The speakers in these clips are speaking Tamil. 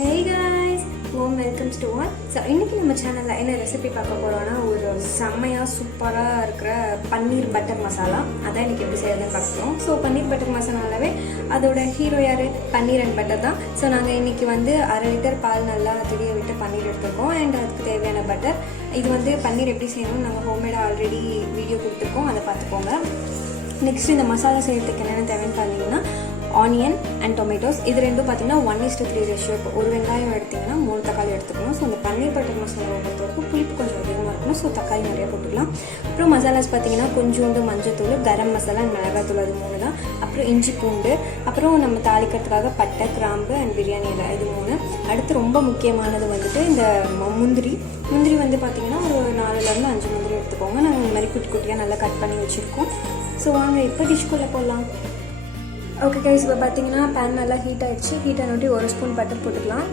Hey guys, warm welcomes to all. So இன்னைக்கு நம்ம சேனல்ல என்ன ரெசிபி பார்க்க போறோம்னா ஒரு செமையா சூப்பரா இருக்கிற பன்னீர் பட்டர் மசாலா. அதான் இன்னைக்கு எப்படி செய்யறதுன்னு பார்ப்போம். ஸோ பன்னீர் பட்டர் மசாலாவே அதோட ஹீரோ யாரு? பன்னீர் அண்ட் பட்டர் தான். ஸோ நாங்கள் இன்னைக்கு வந்து 1/2 லிட்டர் பால் நல்லா திரிய விட்டு பன்னீர் எடுத்துருக்கோம். அண்ட் அதுக்கு தேவையான பட்டர். இது வந்து பன்னீர் எப்படி செய்யணும்னு நாங்கள் ஹோம்மேடாக ஆல்ரெடி வீடியோ கொடுத்துருக்கோம், அதை பார்த்துக்கோங்க. நெக்ஸ்ட் இந்த மசாலா செய்யறதுக்கு என்னென்ன தேவைன்னு பார்த்தீங்கன்னா ஆனியன் அண்ட் டொமேட்டோஸ். இது ரெண்டும் பார்த்தீங்கன்னா 1:3 ரேஷியோ. இப்போ ஒரு வெங்காயம் எடுத்திங்கன்னா 3 தக்காளி எடுத்துக்கணும். ஸோ அந்த பன்னீர் பட்டர் மசாலாவை பொறுத்தவரைக்கும் புளிப்பு கொஞ்சம் அதிகமாக இருக்கணும். ஸோ தக்காளி நிறையா போட்டுக்கலாம். அப்புறம் மசாலாஸ் பார்த்தீங்கன்னா கொஞ்சோண்டு மஞ்சத்தூள், கரம் மசாலா அண்ட் மிளகாத்தூள், அது 3 தான். அப்புறம் இஞ்சி பூண்டு, அப்புறம் நம்ம தாளிக்கிறதுக்காக பட்டை, கிராம்பு அண்ட் பிரியாணி இலை, இது 3. அடுத்து ரொம்ப முக்கியமானது வந்துட்டு இந்த முந்திரி வந்து பார்த்தீங்கன்னா ஒரு 4லேருந்து 5 முந்திரி எடுத்துக்கோங்க. நாங்கள் இந்த மாதிரி குட்டி குட்டியாக நல்லா கட் பண்ணி வச்சுருக்கோம். ஸோ வாங்க இப்போ டிஷ்குள்ளே போடலாம். ஓகே கைஸ், இப்போ பார்த்தீங்கன்னா பேன் நல்லா ஹீட் ஆகிடுச்சு. ஹீட் ஆனோட்டி 1 ஸ்பூன் பட்டர் போட்டுக்கலாம்.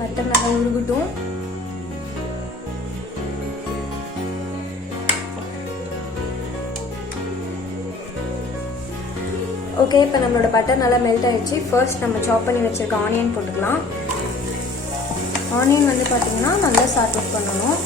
பட்டர் நல்லா உருகட்டும். ஓகே, இப்போ நம்மளோட பட்டர் நல்லா மெல்ட் ஆகிடுச்சு. ஃபர்ஸ்ட் நம்ம சாப் பண்ணி வச்சுருக்க ஆனியன் போட்டுக்கலாம். ஆனியன் வந்து பார்த்தீங்கன்னா நல்லா சாட்டே பண்ணணும்.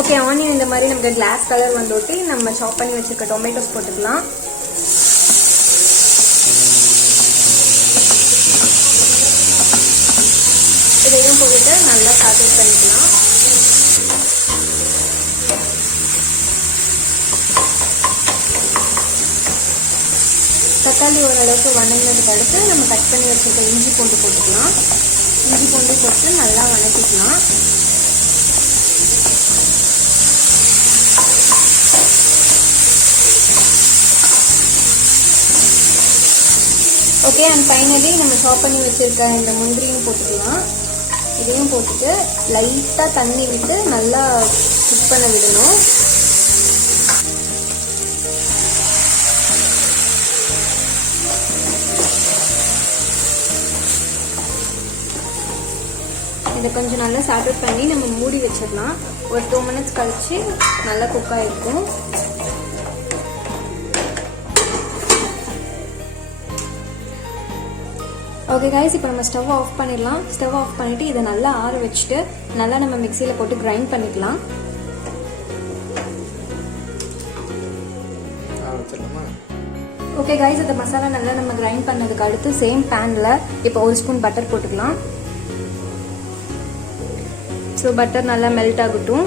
ஓகே, ஆனியன் இந்த மாதிரி நமக்கு கிளாஸ் கலர் வந்துட்டு நம்ம சாப் பண்ணி வச்சிருக்க டொமேட்டோஸ் போட்டுக்கலாம். இதையும் போட்டுட்டு நல்லா சாட்டே பண்ணிக்கலாம். தக்காளி ஓரளவுக்கு வணங்கினதுக்கு அடுத்து நம்ம கட் பண்ணி வச்சிருக்க இஞ்சி பூண்டு போட்டுக்கலாம். இஞ்சி பூண்டு போட்டு நல்லா வணக்கிக்கலாம். ஓகே, அண்ட் ஃபைனலி நம்ம சாப் பண்ணி வச்சுருக்க இந்த முந்திரியும் போட்டுக்கலாம். இதையும் போட்டுட்டு லைட்டாக தண்ணி விட்டு நல்லா குக் பண்ண விடணும். இதை கொஞ்சம் நல்லா சாட்டட் பண்ணி நம்ம மூடி வச்சிடலாம். ஒரு 2 மினிட்ஸ் கழிச்சு நல்லா குக் ஆகிருக்கும். ஓகே கைஸ், இப்போ நம்ம ஸ்டவ் ஆஃப் பண்ணிடலாம். ஸ்டவ் ஆஃப் பண்ணிவிட்டு இதை நல்லா ஆற வச்சுட்டு நல்லா நம்ம மிக்சியில் போட்டு கிரைண்ட் பண்ணிக்கலாம். ஓகே கைஸ், இந்த மசாலா நல்லா நம்ம கிரைண்ட் பண்ணதுக்கு அடுத்து சேம் பேனில் இப்போ 1 ஸ்பூன் பட்டர் போட்டுக்கலாம். ஸோ பட்டர் நல்லா மெல்ட் ஆகட்டும்.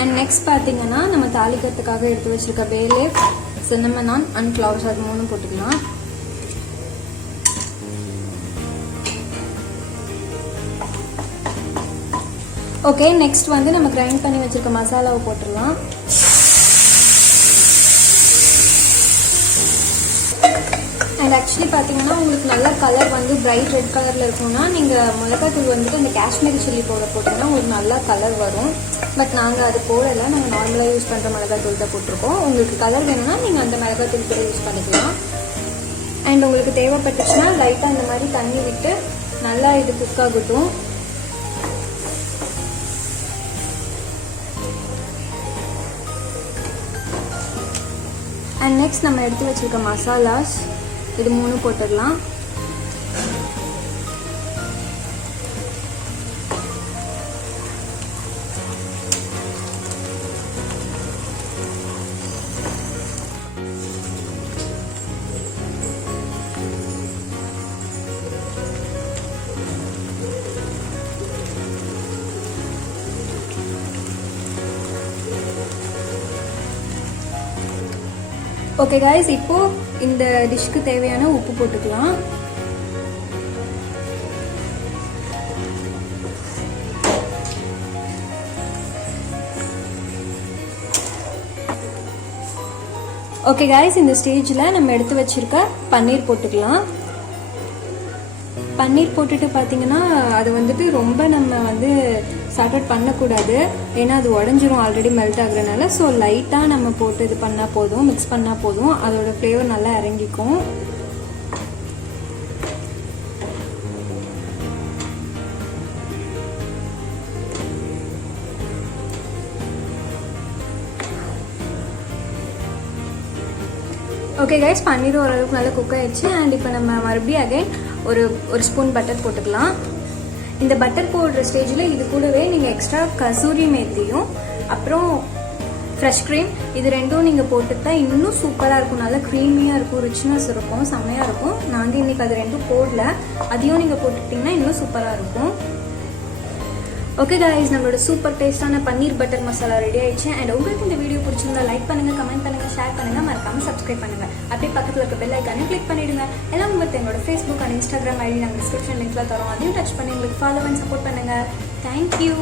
அண்ட் நெக்ஸ்ட் பார்த்தீங்கன்னா நம்ம தாளிக்கிறதுக்காக எடுத்து வச்சிருக்க பே லீஃப், சின்னமன் அண்ட் கிளவுஸ், அது 3 போட்டுக்கலாம். ஓகே, நெக்ஸ்ட் வந்து நம்ம கிரைண்ட் பண்ணி வச்சிருக்க மசாலாவை போட்டுடலாம். அண்ட் ஆக்சுவலி பார்த்தீங்கன்னா உங்களுக்கு நல்ல கலர் வந்து பிரைட் ரெட் கலரில் இருக்கும்னா நீங்கள் மிளகாத்தூள் வந்துட்டு அந்த காஷ்மீரி சில்லி பவுடர் போட்டிங்கன்னா உங்களுக்கு நல்லா கலர் வரும். பட் நாங்கள் அது போடலை, நாங்கள் நார்மலாக யூஸ் பண்ணுற மிளகாத்தூள் தான் போட்டிருக்கோம். உங்களுக்கு கலர் வேணும்னா நீங்கள் அந்த மிளகாத்தூள் கூட யூஸ் பண்ணிக்கலாம். அண்ட் உங்களுக்கு தேவைப்பட்டுச்சுன்னா லைட்டாக இந்த மாதிரி தண்ணி விட்டு நல்லா இது குக் ஆகட்டும். அண்ட் நெக்ஸ்ட் நம்ம எடுத்து வச்சிருக்க மசாலாஸ் இது 3 போட்டுடலாம். ஓகே गाइस, இப்போ இந்த டிஷ்க்கு தேவையான உப்பு போட்டுக்கலாம். ஓகே காய்ஸ், இந்த ஸ்டேஜில் நம்ம எடுத்து வச்சுருக்க பன்னீர் போட்டுக்கலாம். பன்னீர் போட்டுட்டு பார்த்தீங்கன்னா அது வந்துட்டு ரொம்ப நம்ம வந்து சாட்டட் பண்ணக்கூடாது, ஏன்னா அது உடஞ்சிரும் ஆல்ரெடி மெல்ட் ஆகுறதுனால. ஸோ லைட்டாக நம்ம போட்டு இது பண்ணால் போதும், மிக்ஸ் பண்ணால் போதும், அதோட ஃப்ளேவர் நல்லா இறங்கிக்கும். ஓகே கைஸ், பன்னீர் ஓரளவுக்கு நல்லா குக் ஆயிடுச்சு. அண்ட் இப்போ நம்ம மறுபடியும் அகைன் ஒரு ஸ்பூன் பட்டர் போட்டுக்கலாம். இந்த பட்டர் போடுற ஸ்டேஜில் இது கூடவே நீங்கள் எக்ஸ்ட்ரா கசூரி மேத்தியும் அப்புறம் ஃப்ரெஷ் க்ரீம் இது ரெண்டும் நீங்கள் போட்டுட்டா இன்னும் சூப்பராக இருக்கும், நல்லா க்ரீமியாக இருக்கும், ரிச்னஸ் இருக்கும், செம்மையாக இருக்கும். நாங்கள் இன்றைக்கி அது ரெண்டும் போடல, அதையும் நீங்கள் போட்டுக்கிட்டிங்கன்னா இன்னும் சூப்பராக இருக்கும். ஓகே காய்ஸ், நம்மளோட சூப்பர் டேஸ்டான பன்னீர் பட்டர் மசாலா ரெடி ஆயிடுச்சு. அண்ட் உங்களுக்கு இந்த வீடியோ பிடிச்சிருந்தா லைக் பண்ணுங்க, கமெண்ட் பண்ணுங்க, ஷேர் பண்ணுங்க, மறக்காம சப்ஸ்கிரைப் பண்ணுங்க. அப்படியே பக்கத்தில் இருக்க பெல் ஐக்கானையும் கிளிக் பண்ணிடுங்க. எல்லாம் உங்களுக்கு எங்களோட ஃபேஸ்புக் அண்ட் இன்ஸ்டாகிராம் ஐடி நாங்கள் டிஸ்கிரிப்ஷன் லிங்க்ல தரோம், அதையும் டச் பண்ணி உங்களுக்கு ஃபாலோ அண்ட் சப்போர்ட் பண்ணுங்க. தேங்க்யூ.